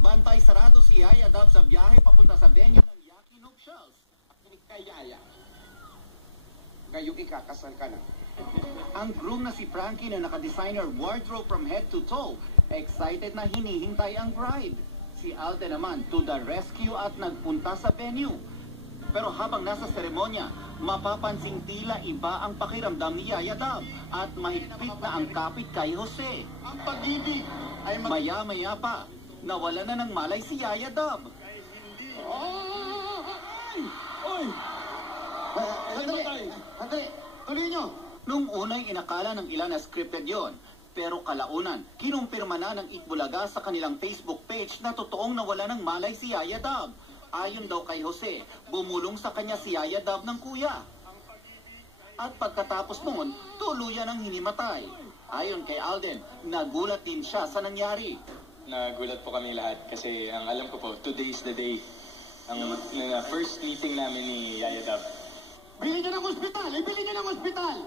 Bantay sarado si Yaya Dub sa biyahe papunta sa venue ng Yaki Nuptials. Kay Yaya, ngayong ikakasal ka na. Ang groom na si Frankie na naka-designer wardrobe from head to toe, excited na hinihintay ang bride. Si Alden naman to the rescue at nagpunta sa venue. Pero habang nasa seremonya, mapapansing tila iba ang pakiramdam ni Yaya Dub at mahigpit na ang kapit kay Jose. Ang pag-ibig ay Maya-maya pa, nawala na ng malay si Yaya Dub. Oy! Sandali! Tuloy nyo! Nung unay inakala ng ilan na scripted yon, pero kalaunan, kinumpirma na ng Itbulaga sa kanilang Facebook page na totoong nawala ng malay si Yaya Dub. Ayon daw kay Jose, bumulong sa kanya si Yaya Dub ng kuya. At pagkatapos noon, tuluyan ang hinimatay. Ayon kay Alden, nagulat din siya sa nangyari. Nagulat po kami lahat kasi ang alam ko po, today is the day. Ang first meeting namin ni Yaya Dub. Bilhin nyo ng ospital! Ibilhin nyo ng ospital!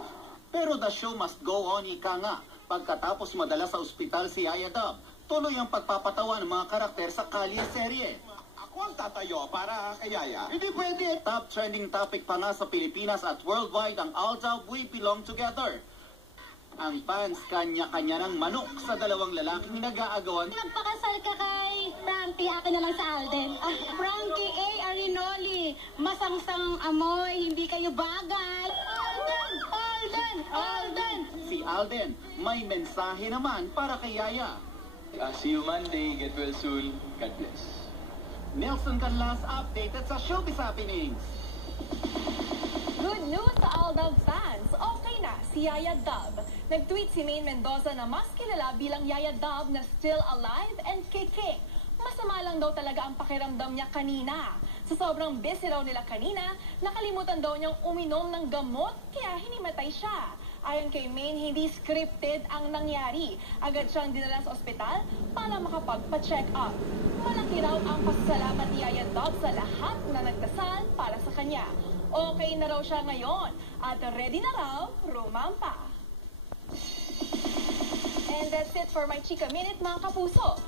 Pero the show must go on, ika nga. Pagkatapos madala sa ospital si Yaya Dub, tuloy ang pagpapatawa ng mga karakter sa kalye serye. Ako ang tatayo para kay Yaya. Hindi pwede! Top trending topic pa nga sa Pilipinas at worldwide ang All Dub We Belong Together. Ang fans kanya-kanya ng manok sa dalawang lalaking nag-aagawan. Nagpakasal ka kay Frankie, akin na lang sa Alden. Frankie A. Arinoli, masangsang amoy, hindi kayo bagay. Alden! Alden! Alden! Si Alden, may mensahe naman para kay Yaya. See you Monday. Get well soon. God bless. Nelson Canlas updated sa Showbiz Happenings. Good news sa All Dub fans. Okay na si Yaya Dub. Nag-tweet si Maine Mendoza na mas kilala bilang Yaya Dub na still alive and kicking. Masama lang daw talaga ang pakiramdam niya kanina. Sa sobrang busy raw nila kanina, nakalimutan daw niyang uminom ng gamot kaya hinimatay siya. Ayon kay Maine, hindi scripted ang nangyari. Agad siyang dinala sa ospital para makapagpa-check up. Malaki raw ang pasasalamat ni Yaya Dub sa lahat na nagdasal para sa kanya. Okay na raw siya ngayon at ready na raw rumampa. And that's it for my Chika Minute, mga kapuso.